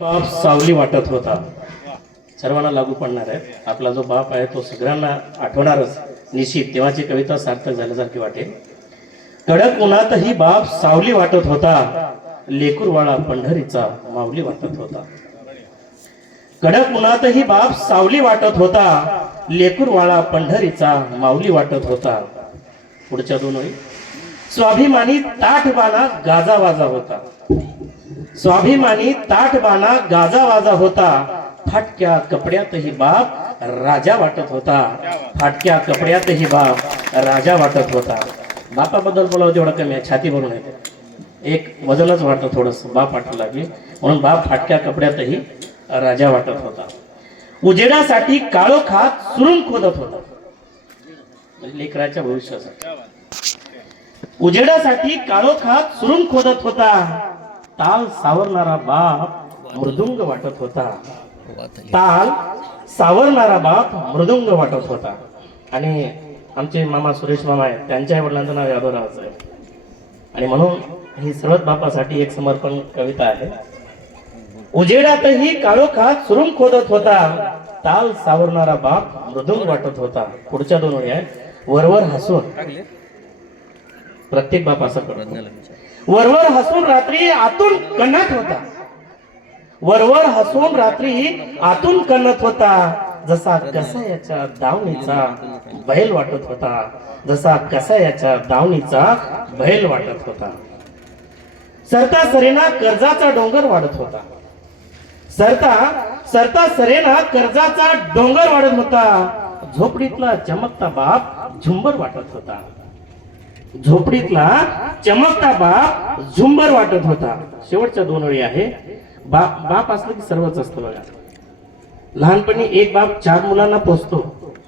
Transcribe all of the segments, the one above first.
बाप सावली वाटत होता. सर्वांना लागू पडणार आहे. आपला जो बाप आहे तो सगळ्यांना आठवणारच. निश्चित तेव्हाची कविता सार्थक झाल्यासारखी वाटेल. कडक उन्हातही बाप सावली वाटत होता. लेकूरवाळा पंढरीचा माऊली वाटत होता. कडक उन्हातही बाप सावली वाटत होता. लेकूरवाळा पंढरीचा माऊली वाटत होता. पुढच्या दोन ओळी. स्वाभिमानी गाजा गाजावाजा होता. स्वाभिमानी ताठबाना गाजावाजा होता. फाटक्या कपड्यातही बाप राजा वाटत होता. फाटक्या कपड्यातही बाप राजा वाटत होता. बापाबद्दल बोलावं तेवढं कमी आहे छाती भरून येते एक वजनच वाटतं थोडस बाप वाटायला लागली म्हणून बाप फाटक्या कपड्यातही राजा वाटत होता. उजेडासाठी काळो खात चुरून खोदत होता. म्हणजे लेकराच्या भविष्यासाठी. उजेडासाठी काळो खात सुरून खोदत होता. ताल सावरणारा बाप मृदुंग वाटत होता. ताल सावरणारा बाप मृदुंग वाटत होता. आणि आमचे मामा सुरेश मामा आहेत त्यांच्या वडिलांचं नाव यादवरावचं आहे. आणि म्हणून ही सर्वच बापासाठी एक समर्पण कविता आहे. उजेडातही काळोखात सुरुंग खोदत होता. ताल सावरणारा बाप मृदुंग वाटत होता. पुढच्या दोन ओळी आहेत. वरवर हसून. प्रत्येक बाप असं करतो. वरवर हसून रात्री आतून कणत होता. वरवर हसून रात्री आतून कणत होता. जसा कसा याच्या दावणीचा बैल वाटत होता. जसा कसा याच्या दावणीचा बैल वाटत होता. सरता सरेना कर्जाचा डोंगर वाढत होता. सरता सरता सरेना कर्जाचा डोंगर वाढत होता. झोपडीतला चमकता बाप झुंबर वाटत होता. झोपडीतला चमकता बाप झुंबर वाटत होता. शेवटच्या दोन वेळी आहे. बाप बाप असलं की सर्वच असतं बघा. लहानपणी एक बाप चार मुलांना पोसतो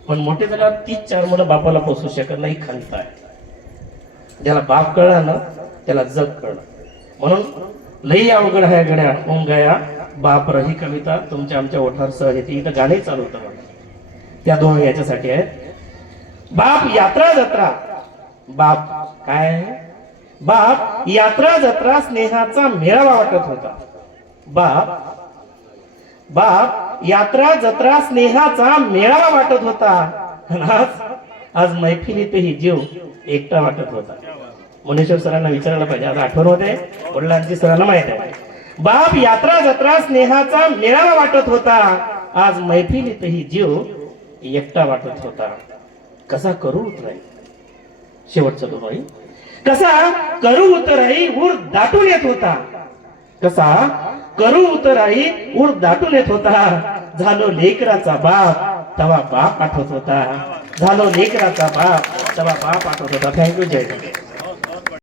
पण मोठे झाल्यावर तीच चार मुलं बापाला पोसू शकत नाही खंत आहे. ज्याला बाप कळला ना त्याला जग कळलं. म्हणून लई अवघड आहे गड्या ओम गया बाप रही कविता तुमच्या आमच्या ओठार सह येते इथं गाणे चालू होतं त्या दोन याच्यासाठी आहेत. बाप यात्रा जत्रा. बाप. काय? बाप यात्रा जत्रा स्नेहाचा मेळावा वाटत होता. बाप. बाप यात्रा जत्रा स्नेहाचा मेळावा वाटत होता. आज आज मैफिलीतही जीव एकटा वाटत होता. मुनेश्वर सरांना विचारायला पाहिजे. आज आठवण होते. वडिलांची सरांना माहीत आहे. बाप यात्रा जत्रा स्नेहाचा मेळावा वाटत होता. आज मैफिलीतही जीव एकटा वाटत होता. कसा करू उतराई शेवटचा तो कसा? करू उतराई ऊर दाटून येत होता. कसा? करू उतराई ऊर दाटून येत होता. झालो लेकराचा बाप तवा बाप आठवत होता. झालो लेकराचा बाप तवा बाप आठवत होता. थँक्यू जय